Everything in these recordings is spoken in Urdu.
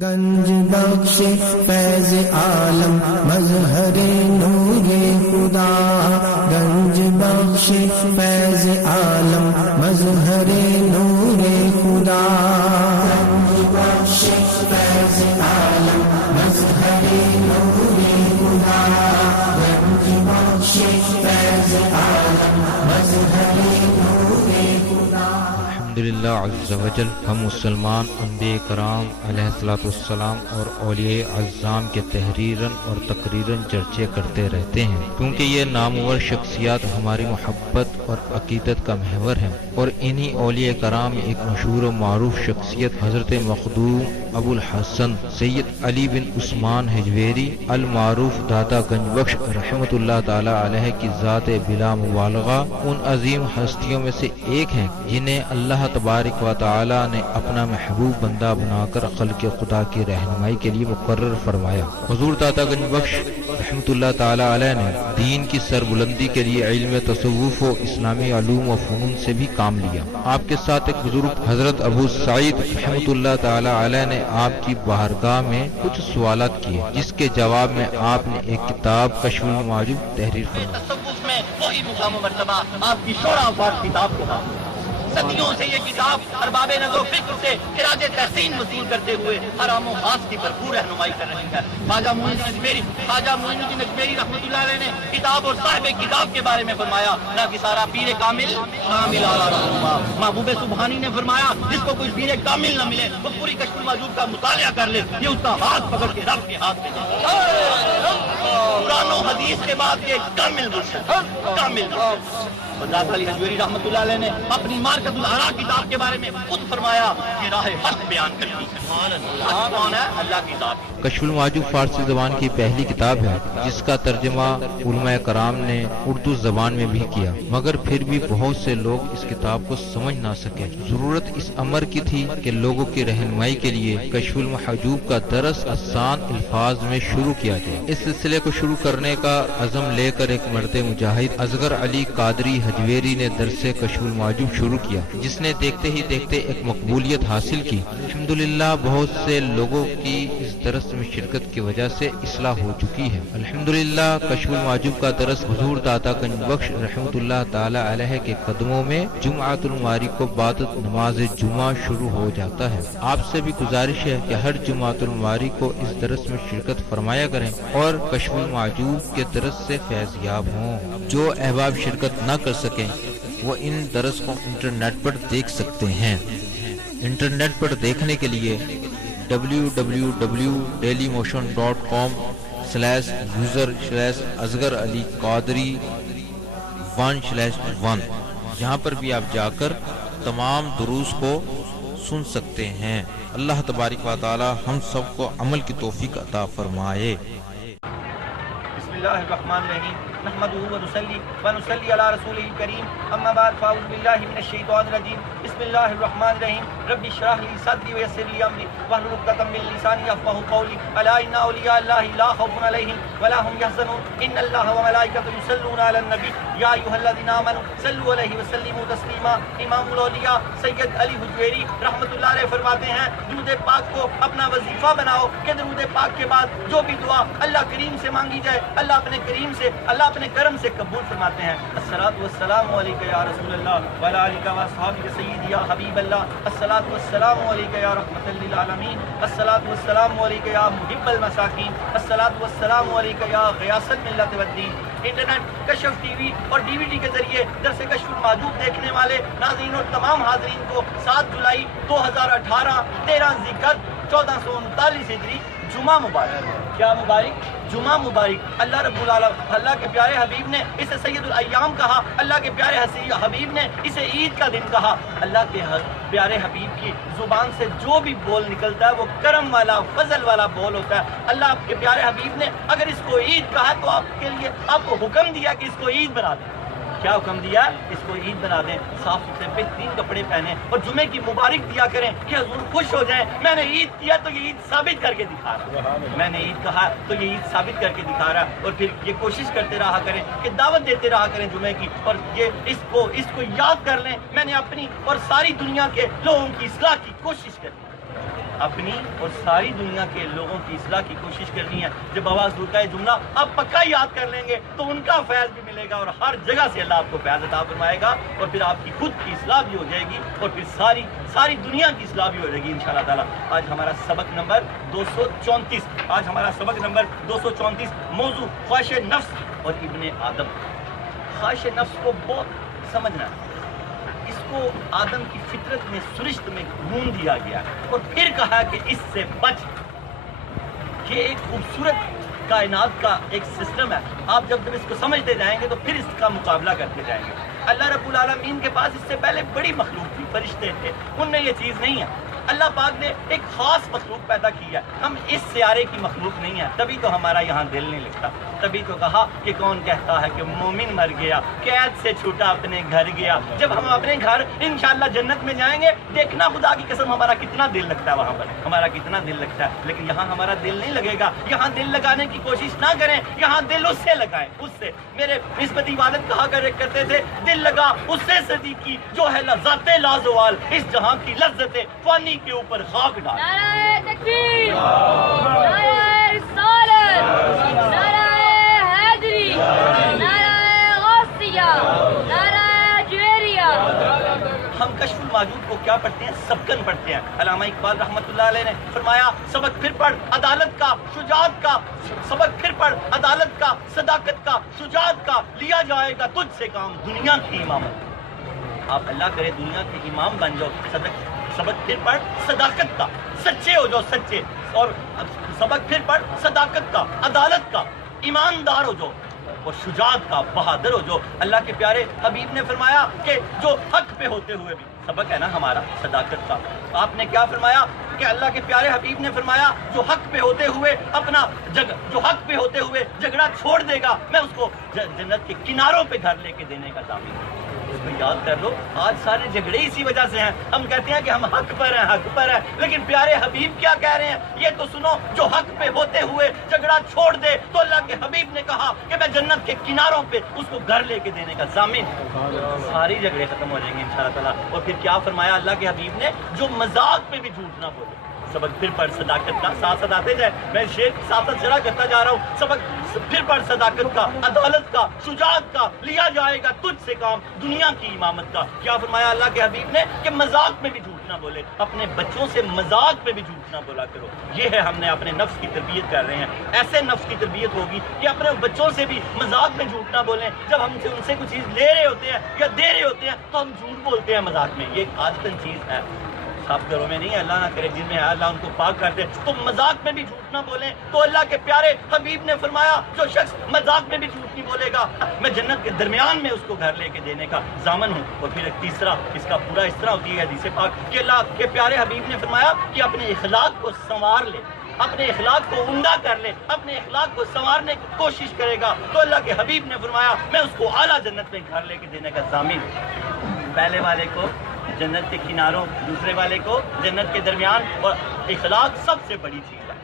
گنج بخش فیض عالم مظہر نور خدا، گنج بخش فیض عالم مظہر نور خدا، گنج بخش فیض عالم مظہر نور خدا، گنج بخش فیض عالم مظہر نور خدا۔ الحمدللہ عز وجل، ہم مسلمان انبیاء کرام علیہ الصلوۃ والسلام اور اولیاء اعظام کے تحریراً اور تقریراً چرچے کرتے رہتے ہیں، کیونکہ یہ نامور شخصیات ہماری محبت اور عقیدت کا محور ہیں، اور انہی اولیاء کرام میں ایک مشہور و معروف شخصیت حضرت مخدوم ابو الحسن سید علی بن عثمان حجویری المعروف داتا گنج بخش رحمۃ اللہ تعالی علیہ کی ذات بلا مبالغہ ان عظیم ہستیوں میں سے ایک ہیں جنہیں اللہ تبارک و تعالی نے اپنا محبوب بندہ بنا کر خلق خدا کی رہنمائی کے لیے مقرر فرمایا۔ حضور داتا گنج بخش رحمۃ اللہ تعالی علیہ نے دین کی سربلندی کے لیے علم تصوف و اسلامی علوم و فنون سے بھی کام لیا۔ آپ کے ساتھ ایک بزرگ حضرت ابو سعید رحمۃ اللہ تعالی علیہ نے آپ کی بارگاہ میں کچھ سوالات کیے، جس کے جواب میں آپ نے ایک کتاب کشف المعجب تحریر فرمائی۔ تصوف میں وہی مقام و مرتبہ آپ کی شورا آباد کتاب کے بعد صدیوں سے یہ کتاب ارباب نظر و فکر سے خراج تحسین وصول کرتے ہوئے حرام و خاص کی بھرپور رہنمائی کر رہی ہے۔ خواجہ معین الدین اجمیری رحمۃ اللہ علیہ نے کتاب اور صاحب کتاب کے بارے میں فرمایا، نہ کہ سارا پیر کامل اعلیٰ رہنما۔ محبوب سبحانی نے فرمایا، جس کو کوئی پیر کامل نہ ملے وہ پوری کشف المعجوب کا مطالعہ کر لے، یہ اس کا ہاتھ پکڑ کے رب کے ہاتھ میں قرآن و حدیث کے بعد یہ کامل مرشد داتا علی حجویری رحمۃ اللہ علیہ نے اپنی مارکت الآراء کتاب کے بارے میں خود فرمایا کہ راہ حق بیان کرتی ہے۔ کون ہے؟ اللہ کی ذات۔ کشف المعجب فارسی زبان کی پہلی کتاب ہے جس کا ترجمہ علماء کرام نے اردو زبان میں بھی کیا، مگر پھر بھی بہت سے لوگ اس کتاب کو سمجھ نہ سکے۔ ضرورت اس امر کی تھی کہ لوگوں کی رہنمائی کے لیے کشف المحجوب کا درس آسان الفاظ میں شروع کیا جائے۔ اس سلسلے کو شروع کرنے کا عزم لے کر ایک مرد مجاہد اصغر علی قادری حجویری نے درس کشف المعجب شروع کیا، جس نے دیکھتے ہی دیکھتے ایک مقبولیت حاصل کی۔ الحمدللہ بہت سے لوگوں کی اس درس میں شرکت کی وجہ سے اصلاح ہو چکی ہے۔ الحمدللہ کشف المعجب کا درس حضور داتا گنج بخش رحمۃ اللہ تعالی علیہ کے قدموں میں جمعۃ المباری کو بعد نماز جمعہ شروع ہو جاتا ہے۔ آپ سے بھی گزارش ہے کہ ہر جمعۃ المباری کو اس درس میں شرکت فرمایا کریں اور کشف المعجوب کے درس سے فیض یاب ہوں۔ جو احباب شرکت نہ کر سکیں وہ ان درس کو انٹرنیٹ پر دیکھ سکتے ہیں۔ انٹرنیٹ پر دیکھنے کے لیے www.dailymotion.com/user/اصغر علی قادری 1/1 یہاں پر بھی آپ جا کر تمام دروس کو سن سکتے ہیں۔ اللہ تبارک و تعالی ہم سب کو عمل کی توفیق عطا فرمائے۔ بسم اللہ الرحمن الرحیم، نحمده ونصلی علی رسولہ الکریم، اما بعد فاعوذ باللہ من الشیطان الرجیم، بسم اللہ الرحمن الرحیم، رب اشرح لی صدری ویسر لی امری واحلل عقدۃ من لسانی یفقهوا قولی، الا ان اولیاء اللہ لا خوف علیہم ولا هم يحزنون، ان اللہ وملائکته یصلون علی النبی یا ایھا الذین آمنوا صلوا علیہ وسلموا تسلیما۔ امام الاولیاء سید علی حجویری رحمۃ اللہ علیہ فرماتے ہیں، درود پاک کو اپنا وظیفہ بناؤ کہ درود پاک کے بعد جو بھی دعا اللہ کریم سے مانگی جائے اللہ اپنے کرم سے قبول فرماتے ہیں۔ الصلاۃ والسلام علیک یا رسول اللہ وعلی آلک و اصحابک سیدی یا حبیب اللہ، الصلاۃ والسلام علیک یا رحمۃ للعالمین، الصلاۃ والسلام علیک یا محب المساکین، الصلاۃ والسلام علیک یا غیاث الملت والدین۔ انٹرنیٹ، کشف ٹی وی اور ڈی وی ڈی کے ذریعے درس کشف المعجوب دیکھنے والے ناظرین اور تمام حاضرین کو 7 جولائی 2018 13 ذی-القعدہ 1439 ہجری جمعہ مبارک۔ کیا مبارک؟ جمعہ مبارک۔ اللہ رب العالمین، اللہ کے پیارے حبیب نے اسے سید الایام کہا، اللہ کے پیارے حبیب نے اسے عید کا دن کہا۔ اللہ کے پیارے حبیب کی زبان سے جو بھی بول نکلتا ہے وہ کرم والا، فضل والا بول ہوتا ہے۔ اللہ آپ کے پیارے حبیب نے اگر اس کو عید کہا تو آپ کے لیے آپ کو حکم دیا کہ اس کو عید بنا دیں۔ کیا حکم دیا؟ اس کو عید بنا دیں، صاف ستھرے بہترین کپڑے پہنیں اور جمعے کی مبارک دیا کریں کہ حضور خوش ہو جائیں، میں نے عید کیا تو یہ عید ثابت کر کے دکھا رہا، میں نے عید کہا تو یہ عید ثابت کر کے دکھا رہا۔ اور پھر یہ کوشش کرتے رہا کریں کہ دعوت دیتے رہا کریں جمعے کی، اور یہ اس کو یاد کر لیں، میں نے اپنی اور ساری دنیا کے لوگوں کی اصلاح کی کوشش کر لی۔ اپنی اور ساری دنیا کے لوگوں کی اصلاح کی کوشش کرنی ہے. جب آواز دور کا یہ جملہ آپ پکا یاد کر لیں گے تو ان کا فیض بھی ملے گا اور ہر جگہ سے اللہ آپ کو فیض عطا فرمائے گا اور پھر آپ کی خود کی اصلاح بھی ہو جائے گی اور پھر ساری دنیا کی اصلاح بھی ہو جائے گی انشاءاللہ تعالیٰ. آج ہمارا سبق نمبر 234 موضوع خواہش نفس اور ابن آدم. خواہش نفس کو بہت سمجھنا ہے. اس کو آدم کی فطرت میں سرشت میں گھون دیا گیا اور پھر کہا کہ اس سے بچ. یہ ایک خوبصورت کائنات کا ایک سسٹم ہے. آپ جب اس کو سمجھتے جائیں گے تو پھر اس کا مقابلہ کرتے جائیں گے. اللہ رب العالمین کے پاس اس سے پہلے بڑی مخلوق تھی, فرشتے تھے, ان میں یہ چیز نہیں ہے. اللہ پاک نے ایک خاص مخلوق پیدا کی ہے. ہم اس سیارے کی مخلوق نہیں ہے, تبھی تو ہمارا یہاں دل نہیں لگتا. تبھی تو کہا کہ کون کہتا ہے کہ مومن مر گیا, قید سے چھوٹا اپنے گھر گیا. جب ہم اپنے گھر انشاءاللہ جنت میں جائیں گے, دیکھنا خدا کی قسم ہمارا کتنا دل لگتا ہے وہاں پر, ہمارا کتنا دل لگتا ہے. لیکن یہاں ہمارا دل نہیں لگے گا. یہاں دل لگانے کی کوشش نہ کریں, یہاں دل اس سے لگائیں. اس سے میرے نسبتی والد کہا کرتے تھے, دل لگا اس سے صدیقی جو ہے لذات لازوال, اس جہاں کی لذت فانی کے اوپر خاک ڈال. نعرہ تکبیر, نعرہ رسالت, نعرہ حیدری, نعرہ غوثیہ, نعرہ جویریہ. ہم کشف الموجود کو کیا پڑھتے ہیں؟ سبکن پڑھتے ہیں. علامہ اقبال رحمۃ اللہ علیہ نے فرمایا, سبق پھر پڑھ عدالت کا, شجاعت کا. سبق پھر پڑھ عدالت کا, صداقت کا, شجاعت کا. لیا جائے گا تجھ سے کام دنیا کی امامت. آپ اللہ کرے دنیا کے امام بن جاؤ. سبق پھر پڑھ صداقت کا, سچے ہو جاؤ, سچے. اور سبق پھر پڑھ صداقت کا, عدالت کا, ایماندار ہو جاؤ اور شجاعت کا, بہادر ہو جو. اللہ کے پیارے حبیب نے فرمایا کہ جو حق پہ ہوتے ہوئے بھی, سبق ہے نا ہمارا صداقت کا. آپ نے کیا فرمایا کہ اللہ کے پیارے حبیب نے فرمایا جو حق پہ ہوتے ہوئے جھگڑا چھوڑ دے گا, میں اس کو جنت کے کناروں پہ گھر لے کے دینے کا ضامن ہوں. اس کو یاد کر لو. آج سارے جھگڑے اسی وجہ سے ہیں. ہم کہتے ہیں کہ ہم حق پر ہیں, لیکن پیارے حبیب کیا کہہ رہے ہیں یہ تو سنو. جو حق پہ ہوتے ہوئے جھگڑا چھوڑ دے تو اللہ کے حبیب نے کہا کہ میں جنت کے کناروں پہ اس کو گھر لے کے دینے کا ضامن ہوں. ساری جھگڑے ختم ہو جائیں گے انشاءاللہ تعالیٰ. اور پھر کیا فرمایا اللہ کے حبیب نے, جو مذاق پہ بھی جھوٹ نہ بولے. سبق پھر پڑھ صداقت کا, ساتھ آتے جائے, میں شعر کی ساتھ شرح کرتا جا رہا ہوں. سبق پھر پڑھ صداقت کا, عدالت کا, شجاعت کا. لیا جائے گا تجھ سے کام دنیا کی امامت کا. کیا فرمایا اللہ کے حبیب نے کہ مذاق میں بھی جھوٹ نہ بولے. اپنے بچوں سے مذاق میں بھی جھوٹ نہ بولا کرو. یہ ہے ہم نے اپنے نفس کی تربیت کر رہے ہیں. ایسے نفس کی تربیت ہوگی کہ اپنے بچوں سے بھی مذاق میں جھوٹ نہ بولیں. جب ہم ان سے کچھ چیز لے رہے ہوتے ہیں یا دے رہے ہوتے ہیں تو ہم جھوٹ بولتے ہیں مذاق میں. یہ ایک آج کل چیز ہے. صاف گھروں میں نہیں, اللہ نہ کرے جن میں ہے اللہ ان کو پاک کر دے. تو مذاق میں بھی جھوٹ نہ بولیں. تو اللہ کے پیارے حبیب نے فرمایا جو شخص مذاق میں بھی جھوٹ نہیں بولے گا, میں جنت کے درمیان میں اس کو گھر لے کے دینے کا ضامن ہوں. اور پھر ایک تیسرا, اس کا پورا اس طرح ہوتی ہے حدیث پاک کہ اللہ کے پیارے حبیب نے فرمایا کہ اپنے اخلاق کو سنوار لے, اپنے اخلاق کو عمدہ کر لے, اپنے اخلاق کو سنوارنے کی کوشش کرے گا تو اللہ کے حبیب نے فرمایا میں اس کو اعلیٰ جنت میں گھر لے کے دینے کا ضامن ہوں. پہلے والے کو جنت کے کناروں, دوسرے والے کو جنت کے درمیان. اور اخلاق سب سے بڑی چیز ہے.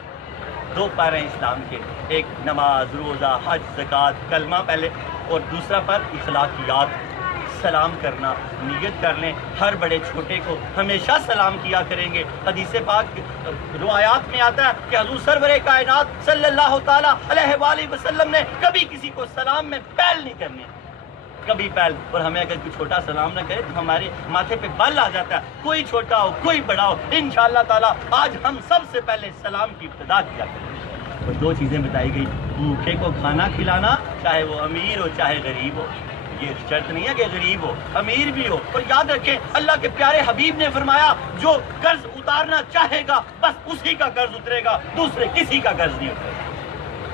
2 پیر ہیں اسلام کے, ایک نماز, روزہ, حج, زکوٰۃ, کلمہ پہلے, اور دوسرا پر اخلاقیات. سلام کرنا, نیت کر لیں ہر بڑے چھوٹے کو ہمیشہ سلام کیا کریں گے. حدیث پاک روایات میں آتا ہے کہ حضور سرور کائنات صلی اللہ تعالیٰ علیہ وآلہ وسلم نے کبھی کسی کو سلام میں پہل نہیں کرنے, کبھی پہل. اور ہمیں اگر کوئی چھوٹا سلام نہ کرے تو ہمارے ماتھے پہ بل آ جاتا ہے. کوئی چھوٹا ہو کوئی بڑا ہو, انشاءاللہ تعالیٰ آج ہم سب سے پہلے سلام کی ابتدا کیا کریں. اور 2 چیزیں بتائی گئی, بھوکے کو کھانا کھلانا, چاہے وہ امیر ہو چاہے غریب ہو. یہ شرط نہیں ہے کہ غریب ہو, امیر بھی ہو. اور یاد رکھیں اللہ کے پیارے حبیب نے فرمایا جو قرض اتارنا چاہے گا بس اسی کا قرض اترے گا, دوسرے کسی کا قرض نہیں اترے گا.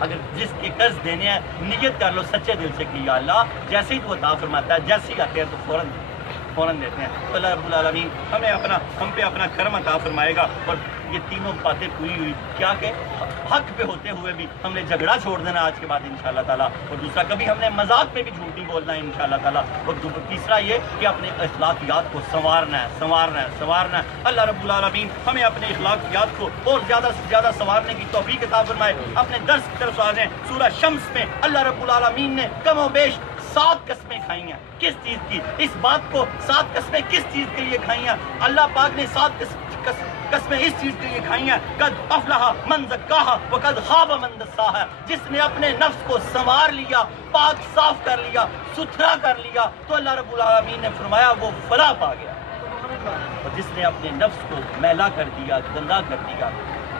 اگر جس کے قرض دینے ہیں نیت کر لو سچے دل سے کہ یا اللہ جیسے ہی تو عطا فرماتا ہے, جیسے ہی آتے ہیں تو فوراً دیتے ہیں. تو اللہ رب العالمین ہم پہ اپنا کرم عطا فرمائے گا. اور یہ تینوں باتیں پوری ہوئی کیا کہ حق پہ ہوتے ہوئے بھی ہم نے جھگڑا چھوڑ دینا آج کے بعد انشاءاللہ تعالیٰ. اور دوسرا کبھی ہم نے مذاق میں بھی جھوٹ نہیں بولنا ہے انشاءاللہ تعالیٰ. اور تیسرا یہ کہ اپنے اخلاقیات کو سنوارنا ہے. اللہ رب العالمین ہمیں اپنے اخلاقیات کو اور زیادہ سے زیادہ سنوارنے کی توفیق عطا فرمائے. اپنے درس کی طرف آ جائیں. سورہ شمس میں اللہ رب العالمین نے کم و بیش 7 قسمیں کھائی ہیں. کس چیز کی؟ اس بات کو 7 قسمیں کس چیز کے لیے کھائی ہیں؟ اللہ پاک نے 7 قسمیں اس چیز کے لیے کھائی ہیں قد افلح من زکاہا وقد خاب من دساہا، جس نے اپنے نفس کو سنوار لیا، پاک صاف کر لیا، ستھرا کر لیا، تو اللہ رب العالمین نے فرمایا وہ فلاح پا گیا، اور جس نے اپنے نفس کو میلا کر دیا، گندا کر دیا،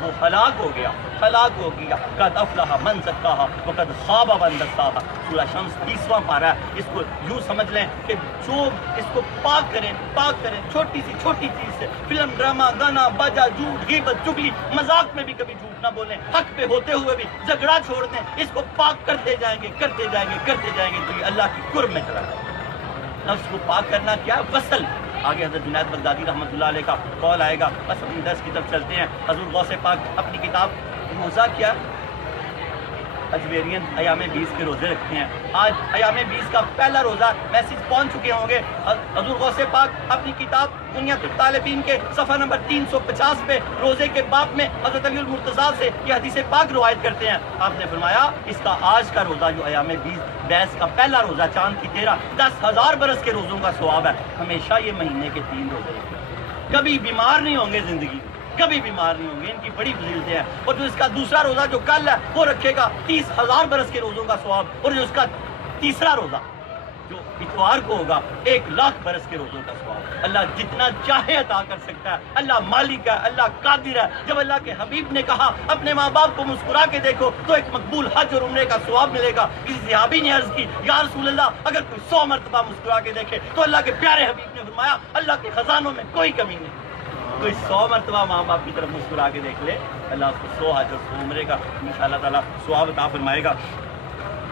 وہ ہلاک ہو گیا، ہلاک ہو گیا۔ قد افلح من زکاہا وقد خاب من دساہا، سورہ شمس 30واں پارہ ہے۔ اس کو یوں سمجھ لیں کہ جو اس کو پاک کریں، پاک کریں، چھوٹی سی چھوٹی چیز سے، فلم، ڈرامہ، گانا، باجا، جھوٹ، غیبت، چگلی، مذاق میں بھی کبھی جھوٹ نہ بولیں، حق پہ ہوتے ہوئے بھی جھگڑا چھوڑ دیں، اس کو پاک کرتے جائیں گے، کرتے جائیں گے، کرتے جائیں گے، تو یہ اللہ کی قرب میں چلا جائے گا۔ نفس کو پاک کرنا کیا ہے؟ غسل۔ آگے حضرت جنید بغدادی رحمۃ اللہ علیہ کا قول آئے گا، بس اپنی درس کی طرف چلتے ہیں۔ حضور غوث پاک اپنی کتاب روزہ کیا اجمیرین ایام 20 کے روزے رکھتے ہیں۔ آج ایام 20 کا پہلا روزہ میسج پہنچ چکے ہوں گے۔ حضور غوث پاک اپنی کتاب بنیاد الطالبین کے صفحہ نمبر 350 پہ روزے کے باب میں حضرت علی المرتضیٰ سے یہ حدیث پاک روایت کرتے ہیں۔ آپ نے فرمایا اس کا آج کا روزہ جو ایام 20 کا پہلا روزہ چاند کی 13 10,000 برس کے روزوں کا ثواب ہے۔ ہمیشہ یہ مہینے کے 3 روزے رکھیں، کبھی بیمار نہیں ہوں گے، زندگی کبھی بیمار نہیں ہوں گے، ان کی بڑی فضیلتیں ہیں۔ اور جو اس کا دوسرا روزہ جو کل ہے وہ رکھے گا 30,000 برس کے روزوں کا ثواب، اور جو اس کا تیسرا روزہ جو اتوار کو ہوگا 1,00,000 برس کے روزوں کا ثواب۔ اللہ جتنا چاہے عطا کر سکتا ہے، اللہ مالک ہے، اللہ قادر ہے۔ جب اللہ کے حبیب نے کہا اپنے ماں باپ کو مسکرا کے دیکھو تو ایک مقبول حج اور عمرے کا ثواب ملے گا، کسی صحابی نے عرض کی یا رسول اللہ اگر کوئی 100 مرتبہ مسکرا کے دیکھے تو اللہ کے پیارے حبیب نے فرمایا اللہ کے خزانوں میں کوئی کمی نہیں۔ کوئی 100 مرتبہ ماں باپ کی طرف مسکرا کے دیکھ لے، اللہ اس کو 100 حج اور 100 عمرے کا انشاءاللہ تعالیٰ ثواب عطا فرمائے گا۔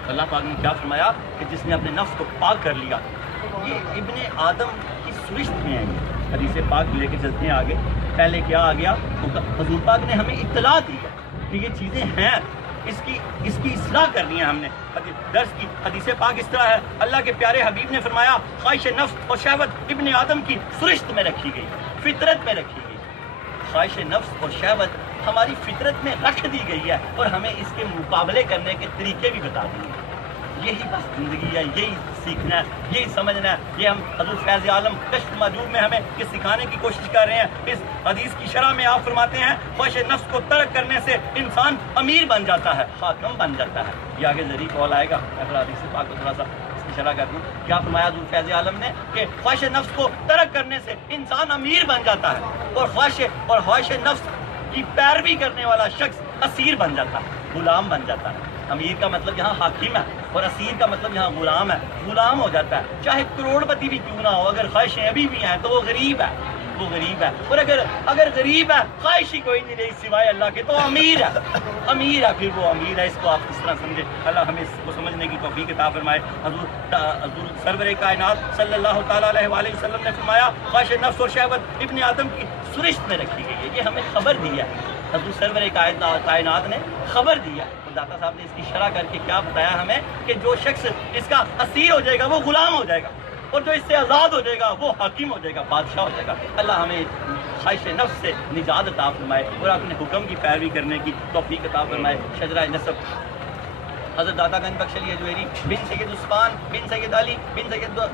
اللہ پاک نے کیا فرمایا کہ جس نے اپنے نفس کو پاک کر لیا، یہ ابن آدم کی سرشت میں ہے۔ یہ حدیث پاک لے کے چلتے ہیں آگے۔ پہلے کیا آ گیا؟ حضور پاک نے ہمیں اطلاع دی ہے کہ یہ چیزیں ہیں، اس کی اصلاح کرنی ہے ہم نے۔ درس کی حدیث پاک اس طرح ہے، اللہ کے پیارے حبیب نے فرمایا خواہش نفس اور شہوت ابن آدم کی سرشت میں رکھی گئی، فطرت میں رکھی گئی۔ خواہش نفس اور شہوت ہماری فطرت میں رکھ دی گئی ہے، اور ہمیں اس کے مقابلے کرنے کے طریقے بھی بتا دیے ہیں۔ یہی بس زندگی ہے، یہی سیکھنا ہے، یہی سمجھنا ہے۔ یہ ہم حضور فیض عالم کشف ماجوب میں ہمیں یہ سکھانے کی کوشش کر رہے ہیں۔ اس حدیث کی شرح میں آپ فرماتے ہیں خواہش نفس کو ترک کرنے سے انسان امیر بن جاتا ہے، حاکم بن جاتا ہے۔ یہ آگے ذریعہ قول آئے گا، اگر حدیث پاک کو تھوڑا سا اس کی شرح کر دوں۔ کیا فرمایا حضور فیض عالم نے کہ خواہش نفس کو ترک کرنے سے انسان امیر بن جاتا ہے، اور خواہش نفس کی پیروی کرنے والا شخص اسیر بن جاتا ہے، غلام بن جاتا ہے۔ امیر کا مطلب یہاں حاکم ہے، اور اسیر کا مطلب یہاں غلام ہے، غلام ہو جاتا ہے۔ چاہے کروڑ پتی بھی کیوں نہ ہو، اگر خواہشیں ابھی بھی ہیں تو وہ غریب ہے، وہ غریب ہے۔ اور اگر غریب ہے، خواہش ہی کوئی نہیں رہی سوائے اللہ کے، تو امیر ہے، امیر ہے، پھر وہ امیر ہے۔ اس کو آپ کس طرح سمجھے؟ اللہ ہمیں اس کو سمجھنے کی توفیق عطا فرمائے۔ حضور سرور کائنات صلی اللہ تعالیٰ علیہ وآلہ وسلم نے فرمایا خواہش نفس اور شہوت ابن آدم کی سرشت میں رکھی گئی ہے۔ یہ ہمیں خبر دی ہے، حضور سرور کائنات نے خبر دیا۔ داتا صاحب نے اس کی شرح کر کے کیا بتایا ہمیں کہ جو شخص اس کا اسیر ہو جائے گا وہ غلام ہو جائے گا، اور جو اس سے آزاد ہو جائے گا وہ حاکم ہو جائے گا، بادشاہ ہو جائے گا۔ اللہ ہمیں خواہش نفس سے نجات عطا فرمائے اور اپنے حکم کی پیروی کرنے کی توفیق عطا فرمائے۔ شجرہ نسب حضرت داتا گنج بخش علی اجویری بن سید عثمان بن سید علی بن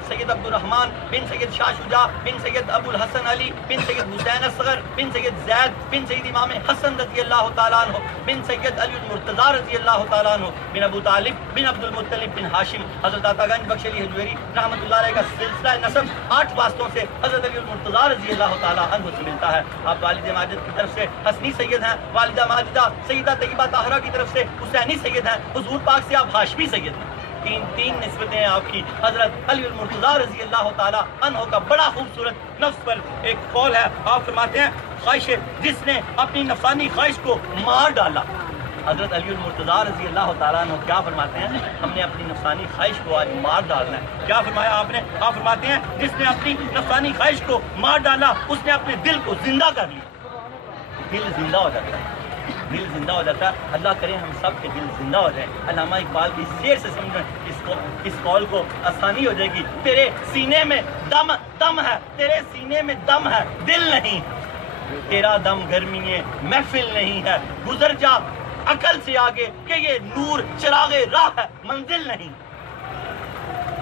سید عبد الرحمن بن سید شاہ شجاع بن سید ابو الحسن علی بن سید حسین اصغر بن سید زید بن سید امام حسن رضی اللہ تعالیٰ عنہ بن سید علی المرتضیٰ رضی اللہ تعالیٰ عنہ بن ابو طالب بن عبد المطلب بن ہاشم۔ حضرت داتا گنج بخش علی اجویری رحمۃ اللہ علیہ کا سلسلہ نسب 8 واسطوں سے حضرت علی المرتضیٰ رضی اللہ تعالیٰ عنہ سے ملتا ہے۔ آپ والد ماجد کی طرف سے حسنی سید ہیں، والدہ ماجدہ سیدہ طیبہ طاہرہ کی طرف سے حسینی سید ہیں، حضور پاک سے آپ ہاشمی سید ہیں۔ تین نسبتیں آپ کی۔ حضرت علی المرتضیٰ رضی اللہ تعالیٰ عنہ کا بڑا خوبصورت نفس پر ایک قول ہے، آپ فرماتے ہیں خواہش جس نے اپنی نفسانی خواہش کو مار ڈالا۔ حضرت علی المرتضیٰ رضی اللہ تعالیٰ عنہ کیا فرماتے ہیں؟ ہم نے اپنی نفسانی خواہش کو آج مار ڈالنا ہے۔ کیا فرمایا آپ نے؟ آپ فرماتے ہیں جس نے اپنی نفسانی خواہش کو مار ڈالا اس نے اپنے دل کو زندہ کر لیا۔ دل زندہ ہو جاتا ہے، دل زندہ ہو جاتا ہے۔ اللہ کرے ہم سب کے دل زندہ ہو جائیں۔ علامہ اقبال بھی شعر سے سمجھیں اس قول کو، آسانی ہو جائے گی۔ تیرے سینے میں دم ہے، تیرے سینے میں دم ہے، دل نہیں۔ تیرا دم گرمی محفل نہیں ہے، گزر جا عقل سے آگے کہ یہ نور چراغ راہ ہے، منزل نہیں۔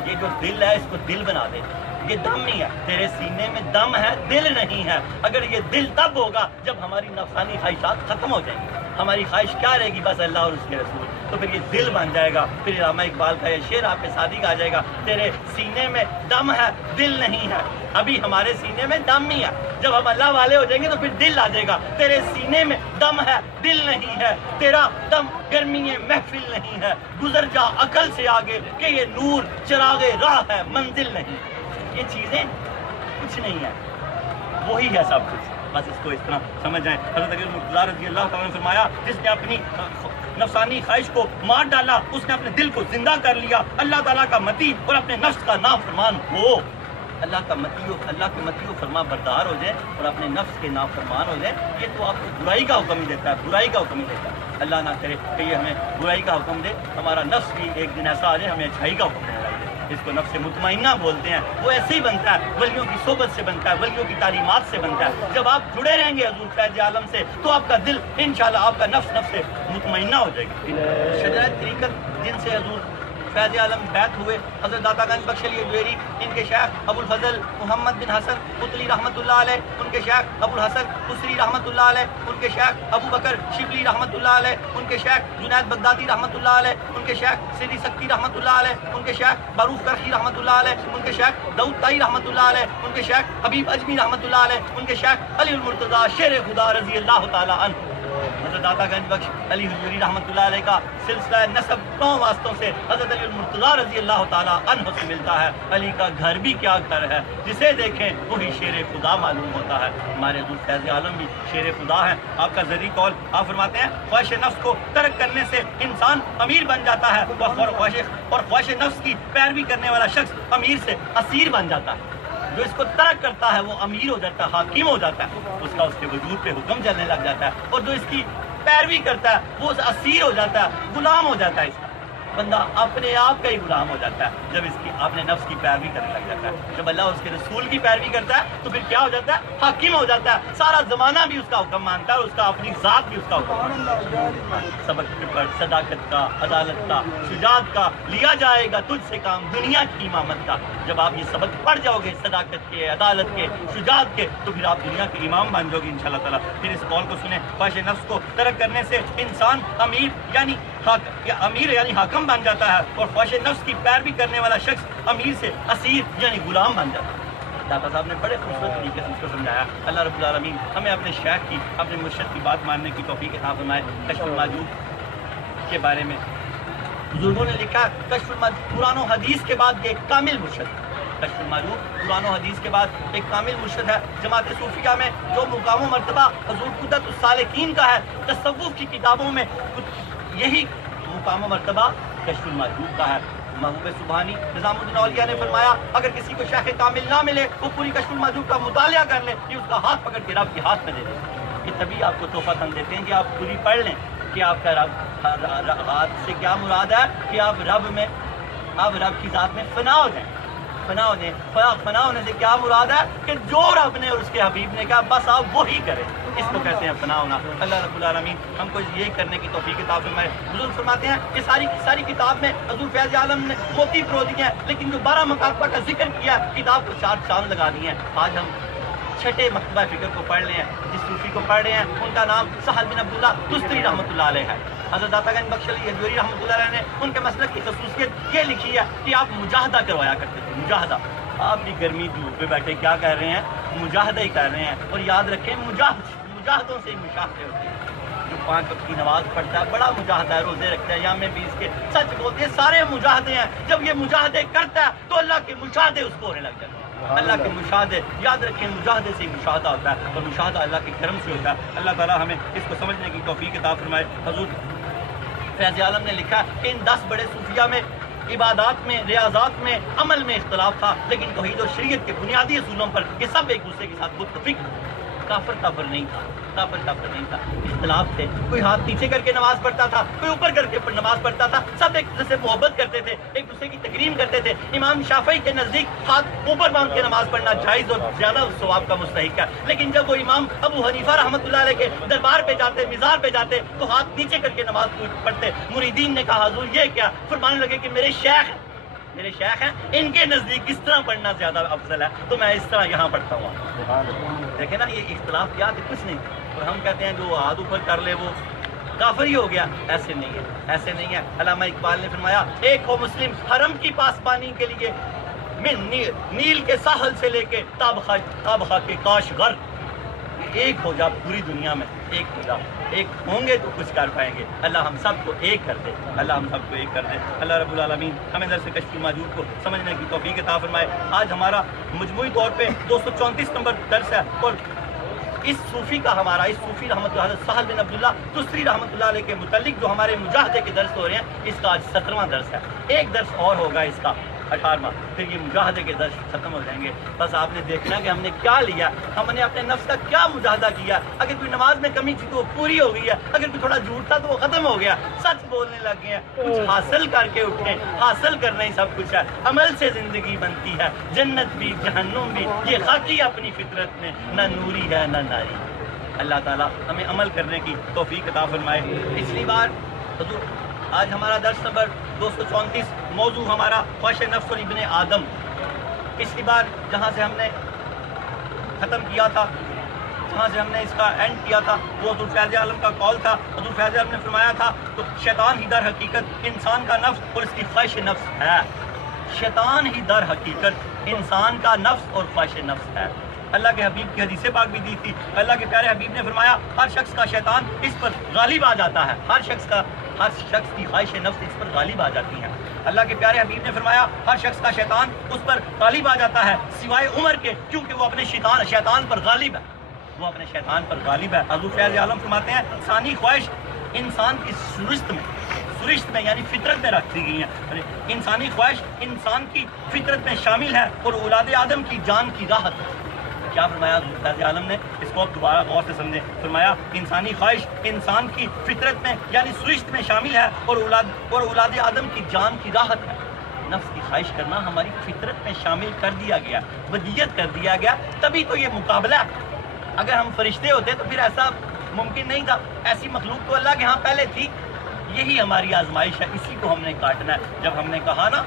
یہ جو دل ہے اس کو دل بنا دے، یہ دم نہیں ہے، تیرے سینے میں دم ہے، دل نہیں ہے۔ اگر یہ دل تب ہوگا جب ہماری نفسانی خواہشات ختم ہو جائیں گی۔ ہماری خواہش کیا رہے گی؟ بس اللہ اور اس کے رسول، تو پھر یہ دل بن جائے گا۔ پھر علامہ اقبال کا یہ شعر آپ کے ساتھ ہی آ جائے گا، تیرے سینے میں دم ہے، دل نہیں ہے۔ ابھی ہمارے سینے میں دم نہیں ہے، جب ہم اللہ والے ہو جائیں گے تو پھر دل آ جائے گا۔ تیرے سینے میں دم ہے، دل نہیں ہے، تیرا دم گرمی محفل نہیں ہے، گزر جا عقل سے آگے کہ یہ نور چراغ راہ ہے، منزل نہیں۔ یہ چیزیں کچھ نہیں ہے، وہی ہے سب کچھ، بس اس کو اس طرح سمجھ جائیں۔ حضرت علی المرتضیٰ رضی اللہ تعالیٰ نے فرمایا، جس نے اپنی نفسانی خواہش کو مار ڈالا، اس نے اپنے دل کو زندہ کر لیا۔ اللہ تعالیٰ کا متی اور اپنے نفس کا نافرمان ہو، اللہ کے متی و فرما بردار ہو جائے اور اپنے نفس کے نافرمان ہو جائے۔ یہ تو آپ کو برائی کا حکم ہی دیتا ہے، برائی کا حکم ہی دیتا ہے۔ اللہ نہ کرے کہ یہ ہمیں برائی کا حکم دے، ہمارا نفس بھی ایک دن ایسا آ جائے ہمیں اچھائی کا حکم دینے لگ جائے۔ اس کو نفس مطمئنہ بولتے ہیں، وہ ایسے ہی بنتا ہے، ولیوں کی صحبت سے بنتا ہے، ولیوں کی تعلیمات سے بنتا ہے۔ جب آپ جڑے رہیں گے حضور فیض عالم سے تو آپ کا دل انشاءاللہ، آپ کا نفس سے مطمئنہ ہو جائے گا۔ شجرہ طریقت جن سے حضور فیض عالم بیعت ہوئے، حضرت داتا گنج بخش علی اجویری، ان کے شیخ ابو الفضل محمد بن حسن قطلی رحمۃ اللہ علیہ، ان کے شیخ ابو الحسن قصری رحمۃ اللہ علیہ، ان کے شیخ ابو بکر شبلی رحمۃ اللہ علیہ، ان کے شیخ جنید بغدادی رحمۃ اللہ علیہ، ان کے شیخ سیدی سکتی رحمۃ اللہ علیہ، ان کے شیخ باروف کرخی رحمۃ اللہ علیہ، ان کے شیخ داؤد طائی رحمۃ اللہ علیہ، ان کے شیخ حبیب اجمی رحمۃ اللہ علیہ، ان کے شیخ علی المرتضیٰ شیر خدا رضی اللہ تعالیٰ عنہ۔ حضرت داتا گنج بخش علی حضوری رحمۃ اللہ علیہ کا سلسلہ نسب 9 واسطوں سے حضرت علی المرتضیٰ رضی اللہ تعالیٰ عنہ سے ملتا ہے۔ علی کا گھر بھی کیا گھر ہے، جسے دیکھیں وہی شیر خدا معلوم ہوتا ہے۔ ہمارے حضور فیض عالم بھی شیر خدا ہیں۔ آپ کا ذری قول آپ فرماتے ہیں، خواہش نفس کو ترک کرنے سے انسان امیر بن جاتا ہے، اور خواہش نفس کی پیروی کرنے والا شخص امیر سے اسیر بن جاتا ہے۔ جو اس کو ترک کرتا ہے وہ امیر ہو جاتا ہے، حاکم ہو جاتا ہے، اس کا اس کے وجود پہ حکم چلنے لگ جاتا ہے، اور جو اس کی پیروی کرتا ہے وہ اسیر ہو جاتا ہے، غلام ہو جاتا ہے۔ اس کا بندہ اپنے آپ کا ہی غلام ہو جاتا ہے جب اس کی اپنے نفس کی پیروی کرنے لگ جاتا ہے۔ جب اللہ اس کے رسول کی پیروی کرتا ہے تو پھر کیا ہو جاتا ہے؟ حاکم ہو جاتا ہے، سارا زمانہ بھی اس کا حکم مانتا ہے، اس کا اپنی ذات بھی اس کا حکم مانتا ہے۔ سبق پر صداقت کا، عدالت کا، شجاعت کا لیا جائے گا تجھ سے کام دنیا کی امامت کا۔ جب آپ یہ سبق پڑھ جاؤ گے صداقت کے، عدالت کے، شجاعت کے، تو پھر آپ دنیا کے امام بن جاؤ گے انشاءاللہ تعالیٰ۔ پھر اس قول کو سنیں، خواہش نفس کو ترک کرنے سے انسان امیر یعنی حاکم بن جاتا ہے، اور خواہش نفس کی پیروی کرنے والا شخص امیر سے اسیر یعنی غلام بن جاتا ہے۔ داتا صاحب نے بڑے خوبصورت طریقے سے اس کو سمجھایا۔ اللہ رب العالمین ہمیں اپنے شیخ کی، اپنے مرشد کی بات ماننے کی توفیق عطا فرمائے۔ کشف المحجوب کے بارے میں بزرگوں نے لکھا، کشف المحجوب قرآن و حدیث کے بعد ایک کامل مرشد ہے۔ کشف المحجوب قرآن و حدیث کے بعد ایک کامل مرشد ہے۔ جماعت صوفیہ میں جو مقام و مرتبہ حضور قدرت السالکین کا ہے، تصوف کی کتابوں میں یہی مقام و مرتبہ کشف المحجوب کا ہے۔ محبوب سبحانی نظام الدین اولیاء نے فرمایا، اگر کسی کو شیخ کامل نہ ملے وہ پوری کشف المحجوب کا مطالعہ کر لے، یہ اس کا ہاتھ پکڑ کے رب کے ہاتھ میں دے دے۔ یہ تبھی آپ کو تحفہ تن دیتے ہیں کہ آپ پوری پڑھ لیں کہ آپ کا رب ہاتھ سے کیا مراد ہے، کہ آپ رب کی ذات میں فنا ہو جائیں۔ فنا ہونے سے کیا مراد ہے کہ جو رب نے اور اس کے حبیب نے کہا بس آپ وہی کریں، اس کو کہتے ہیں فنا ہونا۔ اللہ رب العالمین ہم کو یہی کرنے کی توفیق عطا فرمائے۔ بزرگ فرماتے ہیں کہ ساری کتاب میں حضور فیض عالم نے موتی پرو دیے ہیں، لیکن جو 12 مکاتبہ کا ذکر کیا کتاب کو 4 چاند لگا دیے ہیں۔ آج ہم 6 مکتبہ فکر کو پڑھ رہے ہیں، جس صوفی کو پڑھ رہے ہیں ان کا نام سہل بن عبداللہ تستری رحمۃ اللہ علیہ ہے۔ حضرت داتا گنج بخش علی حضوری رحمۃ اللہ علیہ نے ان کے مسلک کی خصوصیت یہ لکھی ہے کہ آپ مجاہدہ کروایا کرتے تھے۔ مجاہدہ، آپ بھی گرمی دھوپ پہ بیٹھے کیا کہہ رہے ہیں؟ مجاہدہ ہی کر رہے ہیں، اور یاد رکھیں مجاہدوں سے ہی مشاہدے ہوتے ہیں۔ جو 5 وقت کی نماز پڑھتا ہے بڑا مجاہدہ ہے، روزے رکھتا ہے، یام 20 کے سچ بولتے ہیں، سارے مجاہدے ہیں۔ جب یہ مجاہدے کرتا ہے تو اللہ کے مشاہدے اس کو ہونے لگ جاتے ہیں۔ اللہ کے مشاہدے، یاد رکھیں مجاہدے سے ہی مشاہدہ ہوتا ہے، اور مشاہدہ اللہ کے کرم سے ہوتا ہے۔ اللہ تعالیٰ ہمیں اس کو سمجھنے کی توفیق عطا فرمائے۔ حضور فیض عالم نے لکھا کہ ان 10 بڑے صوفیہ میں عبادات میں، ریاضات میں، عمل میں اختلاف تھا، لیکن توحید و شریعت کے بنیادی اصولوں پر یہ سب ایک دوسرے کے ساتھ متفق تھے۔ کافر نہیں تھا، اختلاف تھے۔ کوئی ہاتھ نیچے کر کے نماز پڑھتا تھا، کوئی اوپر کر کے نماز پڑھتا تھا، سب ایک دوسرے سے محبت کرتے تھے، ایک دوسرے کی تکریم کرتے تھے۔ امام شافعی کے نزدیک ہاتھ اوپر باندھ کے نماز پڑھنا جائز اور زیادہ ثواب کا مستحق ہے، لیکن جب وہ امام ابو حنیفہ رحمۃ اللہ علیہ کے دربار پہ جاتے، مزار پہ جاتے تو ہاتھ نیچے کر کے نماز پڑھتے۔ مریدین نے کہا حضور یہ کیا؟ فرمانے لگے کہ میرے شیخ میرے شیخ ہیں، ان کے نزدیک اس طرح پڑھنا زیادہ افضل ہے، تو میں اس طرح یہاں پڑھتا ہوں۔ دیکھیں نا، یہ اختلافیات کچھ نہیں، اور ہم کہتے ہیں جو ہاتھ اوپر کر لے وہ کافر ہی ہو گیا۔ ایسے نہیں ہے، ایسے نہیں ہے۔ علامہ اقبال نے فرمایا ایک ہو مسلم حرم کی پاسبانی کے لیے، من نیل کے ساحل سے لے کے تابخا کے کاشغر، ایک ہو جا پوری دنیا میں، ایک ہو جا، ایک ہوں گے تو کچھ کر پائیں گے۔ اللہ ہم سب کو ایک کر دے، اللہ ہم سب کو ایک کر دے۔ اللہ رب العالمین ہمیں درس کشف الماجور کو سمجھنے کی توفیق عطا فرمائے۔ آج ہمارا مجموعی طور پہ 234 نمبر درس ہے، اور اس صوفی کا ہمارا، اس صوفی رحمۃ اللہ حضرت سہل بن عبداللہ تستری رحمۃ اللہ علیہ کے متعلق جو ہمارے مجاہدے کے درس ہو رہے ہیں، اس کا آج 17واں درس ہے۔ ایک درس اور ہوگا اس کا 18واں، پھر یہ مجاہدے کے درس ختم ہو جائیں گے۔ بس آپ نے دیکھنا کہ ہم نے کیا لیا، ہم نے اپنے نفس کا کیا مجاہدہ کیا۔ اگر کوئی نماز میں کمی تھی تو وہ پوری ہو گئی ہے، اگر کوئی تھوڑا جھوٹ تھا تو وہ ختم ہو گیا، سچ بولنے لگ گئے ہیں، کچھ حاصل کر کے اٹھیں۔ حاصل کرنا ہی سب کچھ ہے، عمل سے زندگی بنتی ہے، جنت بھی جہنم بھی یہ خاکی اپنی فطرت میں، نہ نوری ہے نہ ناری۔ اللہ تعالیٰ ہمیں عمل کرنے کی توفیق عطا فرمائے۔ پچھلی بار حضور آج ہمارا درس نمبر 234، موضوع ہمارا خواہش نفس اور ابن آدم۔ پچھلی بار جہاں سے ہم نے ختم کیا تھا، جہاں سے ہم نے اس کا اینڈ کیا تھا، وہ حضور فیض عالم کا قول تھا۔ حضور فیض عالم نے فرمایا تھا تو شیطان ہی در حقیقت انسان کا نفس اور اس کی خواہش نفس ہے۔ شیطان ہی در حقیقت انسان کا نفس اور خواہش نفس ہے۔ اللہ کے حبیب کی حدیث پاک بھی دی تھی، اللہ کے پیارے حبیب نے فرمایا ہر شخص کا شیطان اس پر غالب آ جاتا ہے، ہر شخص کی خواہش نفس اس پر غالب آ جاتی ہے۔ اللہ کے پیارے حبیب نے فرمایا ہر شخص کا شیطان اس پر غالب آ جاتا ہے سوائے عمر کے، کیونکہ وہ اپنے شیطان پر غالب ہے، وہ اپنے شیطان پر غالب ہے۔ حضور فیض عالم فرماتے ہیں انسانی خواہش انسان کی سرشت میں یعنی فطرت میں رکھ دی گئی ہیں۔ انسانی خواہش انسان کی فطرت میں شامل ہے اور اولاد آدم کی جان کی راحت ہے۔ کیا فرمایا حضور فیض عالم نے؟ اس کو اب دوبارہ غور سے سمجھیں۔ فرمایا انسانی خواہش انسان کی فطرت میں یعنی سرشت میں شامل ہے اور اولاد آدم کی جان کی راحت ہے۔ نفس کی خواہش کرنا ہماری فطرت میں شامل کر دیا گیا، ودیت کر دیا گیا، تبھی تو یہ مقابلہ۔ اگر ہم فرشتے ہوتے تو پھر ایسا ممکن نہیں تھا، ایسی مخلوق تو اللہ کے ہاں پہلے تھی۔ یہی ہماری آزمائش ہے، اسی کو ہم نے کاٹنا ہے۔ جب ہم نے کہا نا،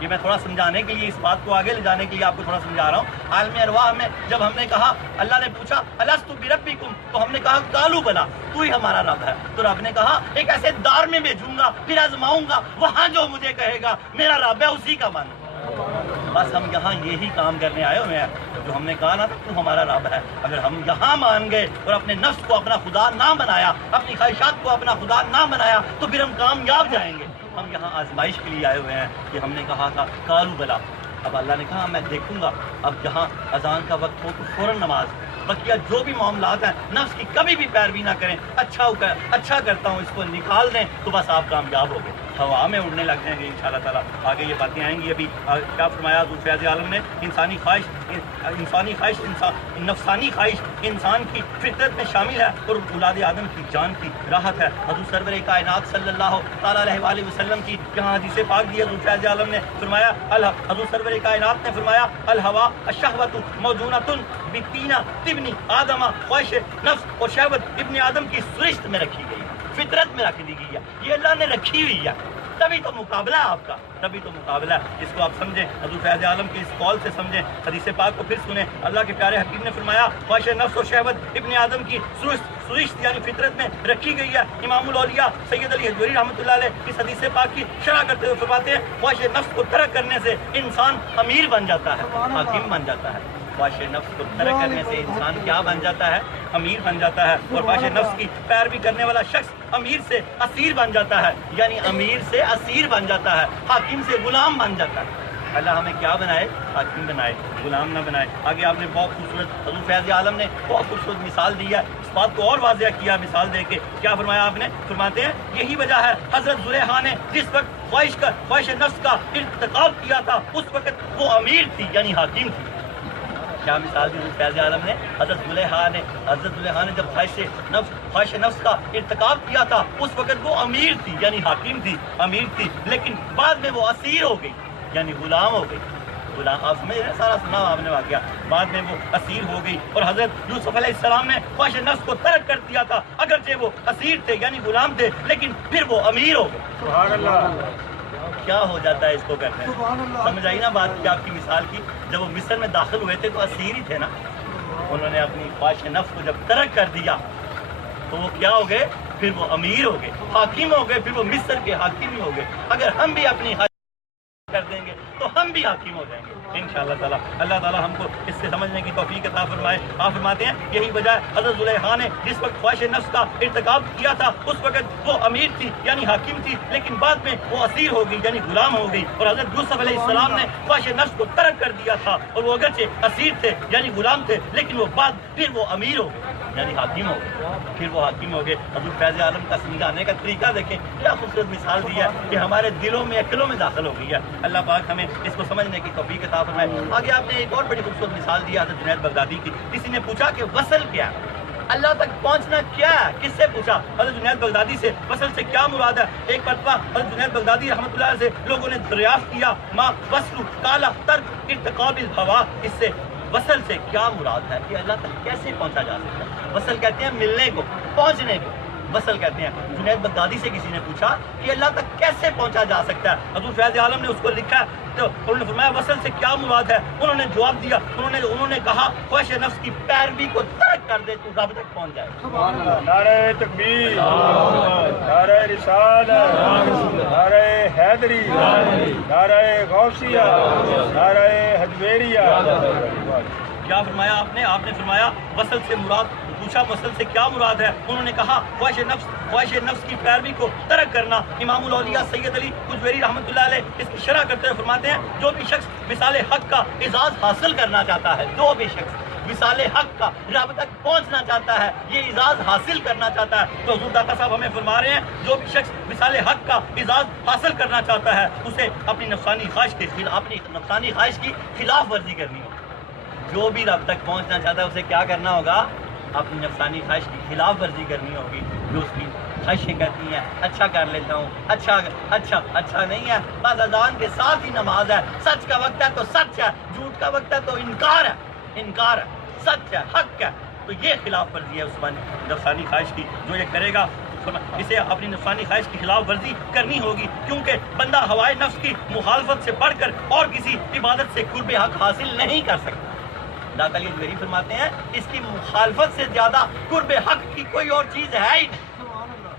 یہ میں تھوڑا سمجھانے کے لیے، اس بات کو آگے لے جانے کے لیے آپ کو تھوڑا سمجھا رہا ہوں۔ عالم ارواح میں جب ہم نے کہا، اللہ نے پوچھا الستو بربکم، تو ہم نے کہا قالوا بلا، تو ہی ہمارا رب ہے۔ تو رب نے کہا ایک ایسے دار میں بھیجوں گا، پھر آزماؤں گا، وہاں جو مجھے کہے گا میرا رب ہے اسی کا مانو۔ بس ہم یہاں یہی کام کرنے آئے ہوئے ہیں، جو ہم نے کہا نا تو ہمارا رب ہے۔ اگر ہم یہاں مان گئے اور اپنے نفس کو اپنا خدا نہ بنایا، اپنی خواہشات کو اپنا خدا نہ بنایا، تو پھر ہم کامیاب جائیں گے۔ ہم یہاں آزمائش کے لیے آئے ہوئے ہیں کہ ہم نے کہا تھا قالوا بلا، اب اللہ نے کہا میں دیکھوں گا۔ اب جہاں اذان کا وقت ہو تو فوراً نماز، بقیہ جو بھی معاملات ہیں نفس کی کبھی بھی پیروی نہ کریں، اچھا کرتا ہوں اس کو نکال دیں تو بس آپ کامیاب ہو گئے، ہوا میں اڑنے لگ جائیں گے انشاءاللہ تعالیٰ۔ آگے یہ باتیں آئیں گی۔ ابھی کیا فرمایا حضور فیض عالم نے؟ نفسانی خواہش انسان کی فطرت میں شامل ہے اور اولاد آدم کی جان کی راحت ہے۔ حضور سرور کائنات صلی اللہ تعالیٰ علیہ وآلہ وسلم کی جہاں حدیث پاک دی، حضور فیض عالم نے فرمایا، حضور سرور کائنات نے فرمایا الہوا الشہوۃ موزونۃ بطینہ ابن آدم، خواہش نفس اور شہوت ابن آدم کی سرشت میں رکھی گئی ہے، فطرت میں رکھ دی گئی ہے، یہ اللہ نے رکھی ہوئی ہے، تبھی تو مقابلہ ہے آپ کا، تبھی تو مقابلہ ہے۔ اس کو آپ سمجھیں، حضور فیض عالم کے اس قول سے سمجھیں، حدیث پاک کو پھر سنیں۔ اللہ کے پیارے حبیب نے فرمایا خواہش نفس اور شہوت ابن آدم کی سرشت یعنی فطرت میں رکھی گئی ہے۔ امام الاولیاء سید علی حجویری رحمۃ اللہ علیہ اس حدیث پاک کی شرح کرتے ہوئے فرماتے ہیں خواہش نفس کو ترک کرنے سے انسان امیر بن جاتا ہے، حاکم بن جاتا ہے۔ خواہش نفس کو ترک کرنے سے انسان کیا بن جاتا ہے؟ امیر بن جاتا ہے۔ اور خواہش نفس کی پیروی کرنے والا شخص امیر سے اسیر بن جاتا ہے، یعنی امیر سے اسیر بن جاتا ہے، حاکم سے غلام بن جاتا ہے۔ اللہ ہمیں کیا بنائے؟ حاکم بنائے، غلام نہ بنائے۔ آگے آپ نے بہت خوبصورت، حضور فیض عالم نے بہت خوبصورت مثال دی ہے، اس بات کو اور واضح کیا مثال دے کے۔ کیا فرمایا آپ نے؟ فرماتے ہیں یہی وجہ ہے حضرت زلیخا نے جس وقت خواہش نفس کا ارتکاب کیا تھا اس وقت وہ امیر تھی، یعنی حاکم تھی۔ کیا مثال دی فیض عالم نے؟ حضرت زلیخا نے جب خواہش نفس کا ارتکاب کیا تھا اس وقت وہ امیر تھی، یعنی حاکم تھی، امیر تھی، لیکن بعد میں وہ اسیر ہو گئی، یعنی غلام ہو گئی۔ غلام، آپ سمجھ رہے ہیں، سارا سنا آپ نے واقعہ۔ بعد میں وہ اسیر ہو گئی، اور حضرت یوسف علیہ السلام نے خواہش نفس کو ترک کر دیا تھا، اگرچہ وہ اسیر تھے یعنی غلام تھے، لیکن پھر وہ امیر ہو گئے۔ سبحان اللہ۔ کیا ہو جاتا ہے اس کو کرنے میں. سمجھ آئی نا بات کی آپ کی مثال کی. جب وہ مصر میں داخل ہوئے تھے تو اسیر ہی تھے نا. انہوں نے اپنی خواہش نفس کو جب ترک کر دیا تو وہ کیا ہو گئے؟ پھر وہ امیر ہو گئے, حاکم ہو گئے, پھر وہ مصر کے حاکم ہی ہو گئے. اگر ہم بھی اپنی کر دیں گے تو ہم بھی حاکم ہو جائیں گے انشاءاللہ تعالیٰ. اللہ تعالیٰ ہم کو اس سے سمجھنے کی توفیق عطا فرمائے. آپ فرماتے ہیں یہی وجہ ہے حضرت زلیخا نے جس وقت خواہش نفس کا ارتکاب کیا تھا اس وقت وہ امیر تھی یعنی حاکم تھی, لیکن بعد میں وہ اسیر ہو گئی یعنی غلام ہو گئی. اور حضرت یوسف علیہ السلام نے خواہش نفس کو ترک کر دیا تھا اور وہ اگرچہ اسیر تھے یعنی غلام تھے, لیکن وہ بعد پھر وہ امیر ہو گئے یعنی حاکم ہو گئے. پھر وہ حاکم ہو گئے. حضور فیض عالم کا سمجھانے کا طریقہ دیکھیں کیا خوبصورت مثال دی ہے کہ ہمارے دلوں میں عقلوں میں داخل ہو گئی ہے. اللہ پاک ہمیں اس کو سمجھنے کی توفیق عطا فرمائے. آگے آپ نے ایک اور بڑی خوبصورت مثال دی حضرت جنید بغدادی کی. کسی نے پوچھا کہ وصل کیا ہے, اللہ تک پہنچنا کیا ہے؟ کس سے پوچھا؟ حضرت جنید بغدادی سے. وصل سے کیا مراد ہے؟ ایک مرتبہ حضرت جنید بغدادی رحمۃ اللہ علیہ سے لوگوں نے دریافت کیا ما وصل کالا ترک ارتقاب الہوا, اس سے وصل سے کیا مراد ہے کہ اللہ تک کیسے پہنچا جا سکتا ہے؟ وصل کہتے ہیں ملنے کو, پہنچنے کو وصل کہتے ہیں. جنید بغدادی سے کسی نے پوچھا کہ اللہ تک کیسے پہنچا جا سکتا ہے؟ حضور فیض عالم نے اس کو لکھا تو انہوں نے فرمایا وصل سے کیا مراد ہے؟ انہوں نے جواب دیا, انہوں نے کہا خواہش نفس کی پیروی کو ترک کر دے تو رب تک پہنچ جائے. نعرہ تکبیر, نعرہ رسالت, نعرہ حیدری, نعرہ غوثیہ, نعرہ حجویریہ. کیا فرمایا آپ نے فرمایا وصل سے مراد, پوچھا وصل سے کیا مراد ہے؟ انہوں نے کہا خواہش نفس کی پیروی کو ترک کرنا. امام الاولیاء سید علی حجویری رحمۃ اللہ علیہ اس کی شرح کرتے ہوئے فرماتے ہیں جو بھی شخص مثال حق کا اعزاز حاصل کرنا چاہتا ہے, جو بھی شخص مثال حق کا رب تک پہنچنا چاہتا ہے, یہ اعزاز حاصل کرنا چاہتا ہے, تو حضور داتا صاحب ہمیں فرما رہے ہیں جو بھی شخص مثال حق کا اعزاز حاصل کرنا چاہتا ہے اسے اپنی نفسانی خواہش کی خلاف ورزی کرنی ہوگی. جو بھی رب تک پہنچنا چاہتا ہے اسے کیا کرنا ہوگا؟ اپنی نفسانی خواہش کی خلاف ورزی کرنی ہوگی. جو اس کی خواہشیں کہتی ہیں اچھا کر لیتا ہوں, اچھا نہیں ہے, بس اذان کے ساتھ ہی نماز ہے, سچ کا وقت ہے تو سچ ہے, جھوٹ کا وقت ہے تو انکار ہے, سچ ہے, حق ہے, تو یہ خلاف ورزی ہے اس نفسانی خواہش کی. جو یہ کرے گا اسے اپنی نفسانی خواہش کی خلاف ورزی کرنی ہوگی, کیونکہ بندہ ہوائے نفس کی مخالفت سے بڑھ کر اور کسی عبادت سے قرب حق حاصل نہیں کر سکتا. داتا علی حجویری فرماتے ہیں اس کی مخالفت سے زیادہ قرب حق کی کوئی اور چیز ہے ہی نہیں.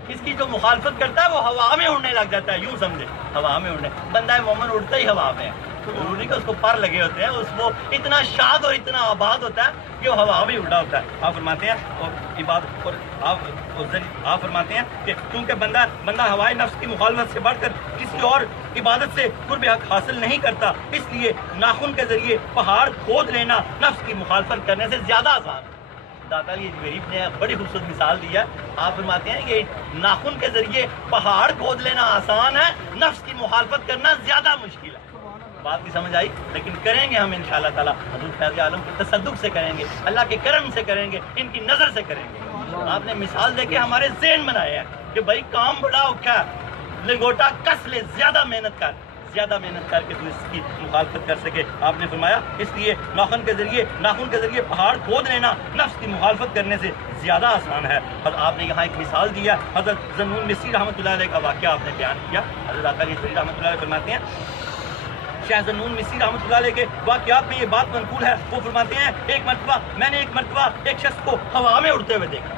اس کی جو مخالفت کرتا ہے وہ ہوا میں اڑنے لگ جاتا ہے. یوں سمجھے ہوا میں اڑنے, بندہ مومن اڑتا ہی ہوا میں ہے, ضروری کہ اس کو پر لگے ہوتے ہیں, وہ اتنا شاد اور اتنا آباد ہوتا ہے کہ وہ ہوا میں اڑا ہوتا ہے. آپ فرماتے ہیں اور عبادت اور آپ فرماتے ہیں کہ کیونکہ بندہ ہوائے نفس کی مخالفت سے بڑھ کر کسی اور عبادت سے قرب حق حاصل نہیں کرتا, اس لیے ناخن کے ذریعے پہاڑ کھود لینا نفس کی مخالفت کرنے سے زیادہ آسان ہے. داتا علی حجویری نے بڑی خوبصورت مثال دی ہے. آپ فرماتے ہیں کہ ناخن کے ذریعے پہاڑ کھود لینا آسان ہے, نفس کی مخالفت کرنا زیادہ مشکل ہے. بات کی سمجھ آئی؟ لیکن کریں گے ہم انشاءاللہ تعالیٰ. حضور فیض عالم کے تصدق سے کریں گے, اللہ کے کرم سے کریں گے, ان کی نظر سے کریں گے. آپ نے مثال دے کے ہمارے ذہن بنائے ہیں کہ بھائی کام بڑا اوکھا ہے, لنگوٹا کس لے, زیادہ محنت کر کے تو اس کی مخالفت کر سکے. آپ نے فرمایا اس لیے ناخن کے ذریعے پہاڑ کھود لینا نفس کی مخالفت کرنے سے زیادہ آسان ہے. اور آپ نے یہاں ایک مثال دیا, حضرت ذنون مصری رحمۃ اللہ علیہ کا واقعہ آپ نے بیان کیا. حضرت داتا علی حجویری رحمۃ اللہ علیہ فرماتے ہیں شیخ ذنون مصری رحمۃ اللہ علیہ کے واقعات میں یہ بات منقول ہے. وہ فرماتے ہیں میں نے ایک مرتبہ ایک شخص کو ہوا میں اڑتے ہوئے دیکھا.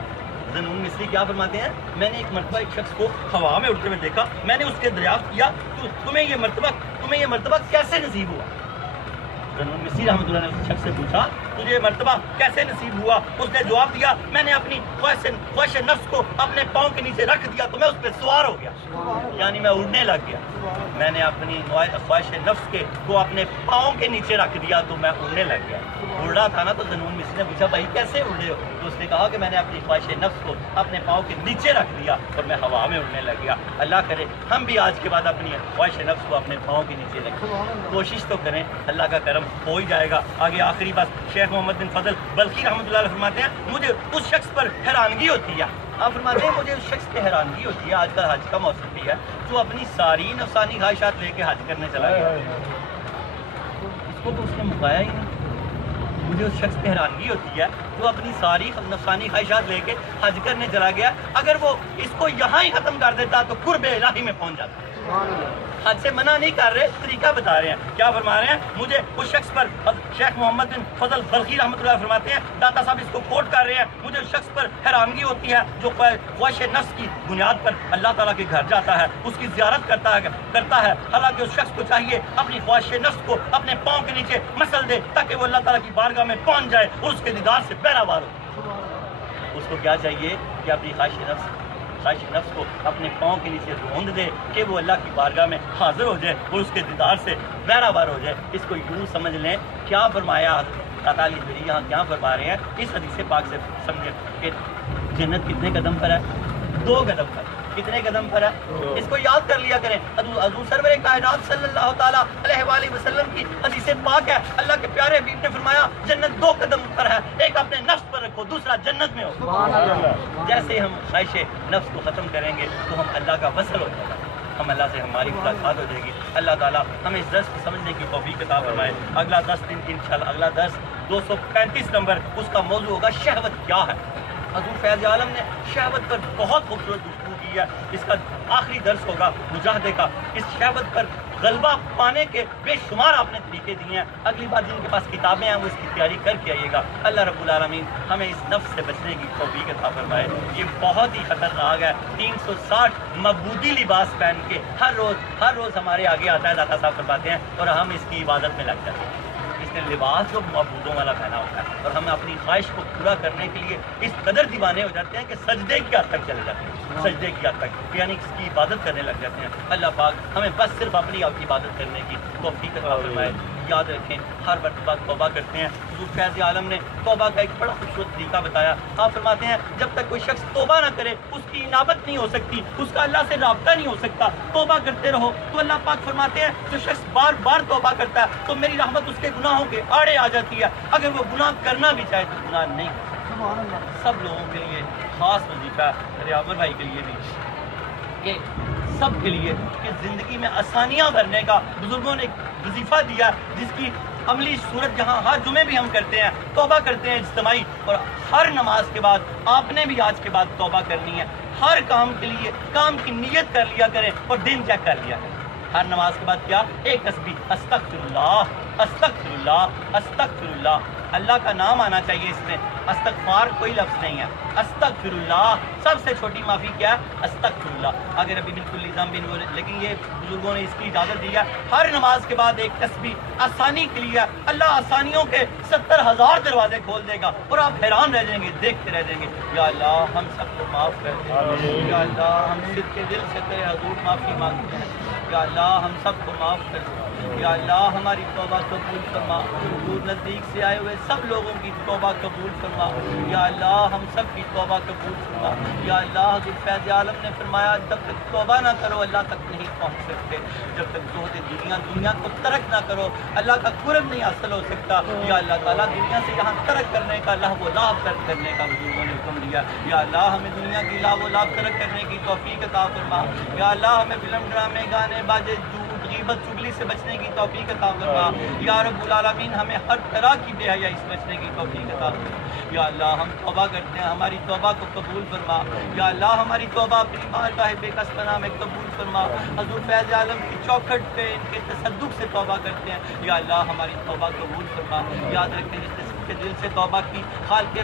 ذنون مصری کیا فرماتے ہیں, میں نے ایک مرتبہ ایک شخص کو ہوا میں اڑتے ہوئے دیکھا, میں نے اس کے دریافت کیا تو تمہیں یہ مرتبہ کیسے نصیب ہوا؟ ذنون مصری رحمۃ اللہ نے اس شخص سے پوچھا تجھے یہ مرتبہ کیسے نصیب ہوا؟ اس نے جواب دیا میں نے اپنی خواہش نفس کو اپنے پاؤں کے نیچے رکھ دیا تو میں اس پہ سوار ہو گیا, یعنی میں اڑنے لگ گیا. میں نے اپنی خواہش نفس کو اپنے پاؤں کے نیچے رکھ دیا تو میں اڑنے لگ گیا. اڑ رہا تھا نا, تو ذنون مصری نے پوچھا بھائی کیسے اڑ رہے ہو؟ تو اس نے کہا کہ میں نے اپنی خواہش نفس کو اپنے پاؤں کے نیچے رکھ دیا اور میں ہوا میں اڑنے لگ گیا. اللہ کرے ہم بھی آج کے بعد اپنی خواہش نفس کو اپنے پاؤں کے نیچے رکھیں, کوشش تو کریں, اللہ کا کرم ہو ہی جائے گا. آگے آخری بات, شیخ محمد بن فضل بلخی رحمۃ اللہ علیہ فرماتے ہیں مجھے اس شخص پر حیرانگی ہوتی ہے. آپ فرماتے ہیں مجھے اس شخص کی حیرانگی ہوتی ہے, آج کل حج کا موسم بھی ہے, جو اپنی ساری نفسانی خواہشات لے کے حج کرنے چلا گیا. اس کو تو اس نے مکایا ہی نہیں. مجھے اس شخص پہ حیرانگی ہوتی ہے جو اپنی ساری نفسانی خواہشات لے کے حج کرنے چلا گیا. اگر وہ اس کو یہاں ہی ختم کر دیتا تو قرب الہی میں پہنچ جاتا. حد سے منع نہیں کر رہے، طریقہ بتا رہے ہیں. کیا فرما رہے ہیں؟ مجھے اس شخص پر شیخ محمد بن فضل بلخی رحمۃ اللہ فرماتے ہیں، داتا صاحب اس کو کوٹ کر رہے ہیں، مجھے اس شخص پر حیرانگی ہوتی ہے جو خواہش نفس کی بنیاد پر اللہ تعالیٰ کے گھر جاتا ہے، اس کی زیارت کرتا ہے، حالانکہ اس شخص کو چاہیے اپنی خواہش نفس کو اپنے پاؤں کے نیچے مسل دے تاکہ وہ اللہ تعالیٰ کی بارگاہ میں پہنچ جائے اور اس کے دیدار سے بہراور ہو. اس کو کیا چاہیے کہ اپنی خواہش نفس کو اپنے پاؤں کے نیچے روند دے کہ وہ اللہ کی بارگاہ میں حاضر ہو جائے اور اس کے دیدار سے بہراور ہو جائے. اس کو یوں سمجھ لیں کیا فرمایا حضرت علی حضوری یہاں کیا فرما رہے ہیں اس حدیث پاک سے سمجھیں کہ جنت کتنے قدم پر ہے؟ 2 قدم پر. کتنے قدم پر ہے؟ اس کو یاد کر لیا کریں. حضور سرور کائنات صلی اللہ تعالیٰ علیہ وآلہ وسلم کی حدیث پاک ہے، اللہ کے پیارے حبیب نے فرمایا جنت 2 قدم پر ہے، ایک اپنے نفس پر رکھو، دوسرا جنت میں ہو. جیسے ہم خواہش نفس کو ختم کریں گے تو ہم اللہ کا وصل ہو جائے گا، ہم اللہ سے ہماری ملاقات ہو جائے گی. اللہ تعالیٰ ہمیں اس درس کو سمجھنے کی توفیق عطا فرمائے. اگلا درس انشاءاللہ اگلا درس 235 نمبر، اس کا موضوع ہوگا شہوت کیا ہے. حضور فیض عالم نے شہوت پر بہت خوبصورت گفتگو کی ہے. اس کا آخری درس ہوگا مجاہدے کا. اس شہوت پر غلبہ پانے کے بے شمار آپ نے طریقے دیے ہیں. اگلی بار جن کے پاس کتابیں ہیں وہ اس کی تیاری کر کے آئیے گا. اللہ رب العالمین ہمیں اس نفس سے بچنے کی توفیق عطا فرمائے. یہ بہت ہی خطرناک ہے. 360 معبودی لباس پہن کے ہر روز ہمارے آگے آتا ہے، داتا صاحب فرماتے ہیں، اور ہم اس کی عبادت میں لگ جاتے ہیں. اس نے لباس جو معبودوں والا پہنا ہوتا ہے اور ہم اپنی خواہش کو پورا کرنے کے لیے اس قدر دیوانے ہو جاتے ہیں کہ سجدے کی حد تک چلے جاتے ہیں، سجدے کی حد تک، یعنی اس کی عبادت کرنے لگ جاتے ہیں. اللہ پاک ہمیں بس صرف اپنی عبادت کرنے کی توفیق عطا فرمائے. یاد رکھیں ہر مرتبہ توبہ کرتے ہیں. حضور فیض عالم نے توبہ کا ایک بڑا خوبصورت طریقہ بتایا. آپ فرماتے ہیں جب تک کوئی شخص توبہ نہ کرے اس کی انابت نہیں ہو سکتی، اس کا اللہ سے رابطہ نہیں ہو سکتا. توبہ کرتے رہو. تو اللہ پاک فرماتے ہیں جو شخص بار بار توبہ کرتا ہے تو میری رحمت اس کے گناہوں کے آڑے آ جاتی ہے. اگر وہ گناہ کرنا بھی چاہے تو گناہ نہیں. سب لوگوں کے لیے خاص وظیفہ ہے، ریاور بھائی کے لیے بھی، کہ سب کے لیے کہ زندگی میں آسانیاں بھرنے کا بزرگوں نے وظیفہ دیا، جس کی عملی صورت جہاں ہر جمعے بھی ہم کرتے ہیں، توبہ کرتے ہیں اجتماعی، اور ہر نماز کے بعد آپ نے بھی آج کے بعد توبہ کرنی ہے. ہر کام کے لیے کام کی نیت کر لیا کریں اور دن چیک کر لیا کریں. ہر نماز کے بعد کیا؟ ایک تسبیح، استغفر اللہ استغفر اللہ استغفر اللہ. اللہ کا نام آنا چاہیے اس میں. استغفار کوئی لفظ نہیں ہے، استغفر اللہ. سب سے چھوٹی معافی کیا ہے؟ استغفر اللہ. اگر ابھی بالکل نظام بھی نہیں ہو رہے، لیکن یہ بزرگوں نے اس کی اجازت دی ہے. ہر نماز کے بعد ایک تسبیح آسانی کے لیے. اللہ آسانیوں کے 70,000 دروازے کھول دے گا اور آپ حیران رہ جائیں گے، دیکھتے رہ جائیں گے. یا اللہ ہم سب کو معاف کر دے. یا اللہ ہم صدق کے دل سے تیرے حضور معافی مانگتے ہیں. یا اللہ ہم سب کو معاف کر دے. یا اللہ ہماری توبہ قبول فرما. دور نزدیک سے آئے ہوئے سب لوگوں کی توبہ قبول فرما. یا اللہ ہم سب کی توبہ قبول فرما. یا اللہ حضور فیض عالم نے فرمایا جب تک توبہ نہ کرو اللہ تک نہیں پہنچ سکتے. جب تک زہد دنیا کو ترک نہ کرو اللہ کا قرب نہیں حاصل ہو سکتا. یا اللہ تعالیٰ دنیا سے یہاں ترک کرنے کا، لہو و لعب ترک کرنے کا بزرگوں نے حکم دیا. یا اللہ ہمیں دنیا کی لہو و لعب ترک کرنے کی توفیق عطا فرما. یا اللہ ہمیں فلم، ڈرامے، گانے، باجے، غیبت، چغلی سے بچنے کی توفیق عطا فرما. یا رب العالمین ہمیں ہر طرح کی بے حیائی سے بچنے کی توفیق عطا فرما. یا اللہ ہم توبہ کرتے ہیں، ہماری توبہ کو قبول فرما. یا اللہ ہماری توبہ اپنی بارگاہ بے کس پناہ میں قبول فرما. حضور فیض عالم کی چوکھٹ پہ ان کے تصدق سے توبہ کرتے ہیں. یا اللہ ہماری توبہ قبول فرما. یاد رکھیں جس نے کے دل سے توبہ کی خالق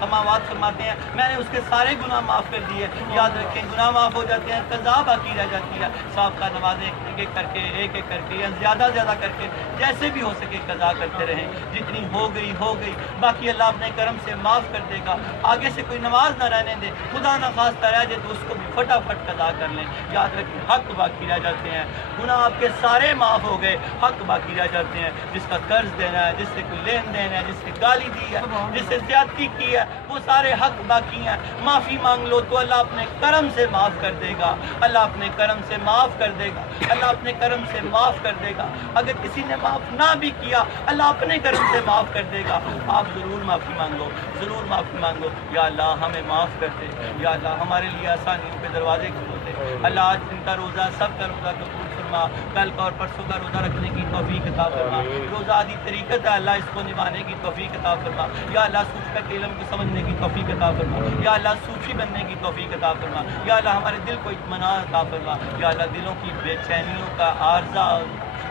سماوات فرماتے ہیں میں نے اس کے سارے گناہ معاف کر دیے. یاد رکھیں گناہ معاف ہو جاتے ہیں، قضا باقی رہ جاتی ہے. صاحب کا نمازیں ایک ایک کر کے زیادہ کر کے جیسے بھی ہو سکے قضا کرتے رہیں. جتنی ہو گئی باقی اللہ اپنے کرم سے معاف کر دے گا. آگے سے کوئی نماز نہ رہنے دے، خدا نہ خواستہ رہ جائے تو اس کو بھی فٹافٹ قضا کر لیں. یاد رکھیں حق باقی رہ جاتے ہیں. گناہ آپ کے سارے معاف ہو گئے، حق باقی رہ جاتے ہیں. جس کا قرض دینا ہے، جس سے کوئی لین دین ہے، جس سے گالی دی ہے، جس سے زیادتی کی ہے، وہ سارے حق باقی ہیں. معافی مانگ لو تو اللہ اپنے کرم سے معاف کر دے گا. اللہ اپنے کرم سے معاف کر دے گا. اللہ اپنے کرم سے معاف کر دے گا. اگر کسی نے معاف نہ بھی کیا اللہ اپنے کرم سے معاف کر دے گا. آپ ضرور معافی مانگو، ضرور معافی مانگو. یا اللہ ہمیں معاف کر دے. یا اللہ ہمارے لیے آسانیوں کے دروازے کھول دے. اللہ آج دن کا روزہ، سب کا روزہ قبول فرما. کل کا اور پرسوں کا روزہ رکھنے کی توفیق عطا فرما. روزہ آدھی طریقت ہے، اللہ اس کو نبھانے کی توفیق توفیق عطا فرما، یا اللہ صوفیہ کے علم کو سمجھنے کی توفیق عطا فرما، یا اللہ صوفی بننے کی توفیق عطا فرما، یا اللہ ہمارے دل کو اطمینان عطا فرما، یا اللہ دلوں کی بے چینیوں کا عارضہ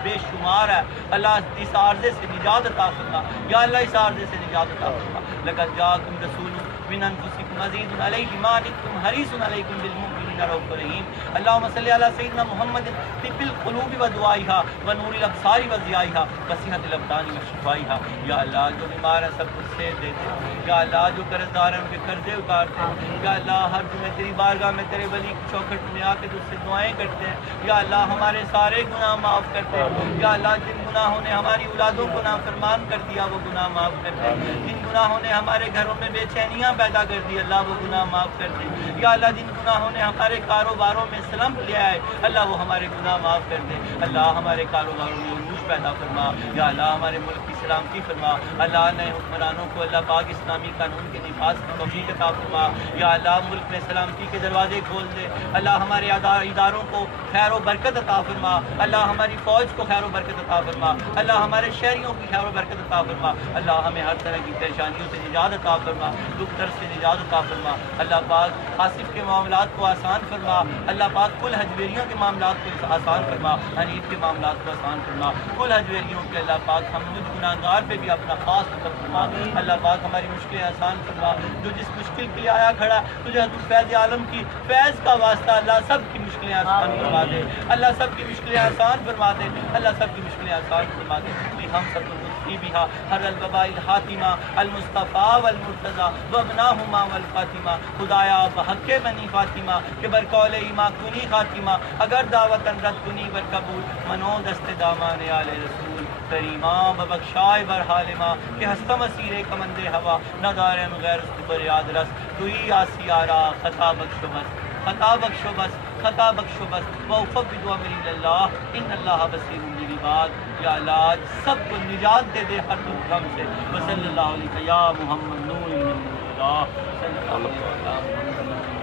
بے شمار ہے، اللہ اس عارضے سے نجات عطا فرما، یا اللہ اس عارضے سے نجات عطا فرما۔ لقد جاءکم رسول من انفسکم عزیز علیہ ما عنتم حریص علیکم بالمؤمنین رؤوف رحیم۔ اللہم صلی علی سیدنا محمد طب القلوب و دعائها و نور الابصار و ضیائها و صحت الابدان و شفائها۔ یا اللہ جو بیمار ہیں سب کو صحت دے دے، یا اللہ جو قرض دار ہیں ان کے قرضے اتار دے، یا اللہ ہر جمعے تیری بارگاہ میں تیرے ولی کی چوکھٹ میں آ کے تجھ سے دعائیں کرتے ہیں، یا اللہ ہمارے سارے گناہ معاف کرتے ہیں، یا اللہ جن گناہوں نے ہماری اولادوں کو نافرمان کر دیا وہ گناہ معاف کر دے، جن گناہوں نے ہمارے گھروں میں بے چینیاں پیدا کر دی اللہ وہ گناہ معاف کر دے، یا اللہ جن گناہوں نے ہمارے کاروباروں میں سلمپ لیا ہے اللہ وہ ہمارے گناہ معاف کر دے، اللہ ہمارے کاروباروں میں عروج پیدا فرما، یا اللہ ہمارے ملک کی سلامتی فرما، اللہ نئے حکمرانوں کو اللہ پاک اسلامی قانون کے نفاذ کی توفیق عطا فرما، یا اللہ ملک میں سلامتی کے دروازے کھول دے، اللہ ہمارے اداروں کو خیر و برکت عطا فرما، اللہ ہماری فوج کو خیر و برکت عطا فرما، اللہ ہمارے شہریوں کی خیر و برکت عطا فرما، اللہ ہمیں ہر طرح کی پریشانیوں سے نجات عطا فرما، دکھ درد سے نجات عطا فرما، اللہ پاک آصف کے معاملات کو آسان فرما، اللہ پاک کل حجویریوں کے معاملات کو آسان فرما، حنیف کے معاملات کو آسان فرما، کل حجویریوں کے اللہ پاک ہم مجھ گناہ گار پہ بھی اپنا خاص فضل فرما، اللہ پاک ہماری مشکلیں آسان فرما، جو جس مشکل کے لیے آیا کھڑا تجھے حضور فیض عالم کی فیض کا واسطہ اللہ سب کی مشکلیں آسان فرما دے، اللہ سب کی مشکلیں آسان فرما دے، اللہ سب کی مشکلیں آسان فرما دے، ہم سب بها ہر الوباء الحاتمہ المصطفیٰ والمرتضیٰ وابناہما والفاطمہ، خدایا بحق بنی فاطمہ کہ برقول ایما کنی خاتمہ، اگر دعوتاً رد کنی بر قبول منو دست دامان آل رسول کریمہ ببخشائے برحالمہ کہ ہستہ مسیر کمند ہوا نہ دارم غیر استبر یاد رس توی آسیارا خطا بخش بس، خطا بخش بس، خطا بخش بس، وافوض امری اللہ ان اللہ بصیر بالعباد، یا اللہ سب کو نجات دے دے ہر غم سے، وصلی اللہ علیہ یا محمد نور من نور اللہ، صلی اللہ علیہ وسلم۔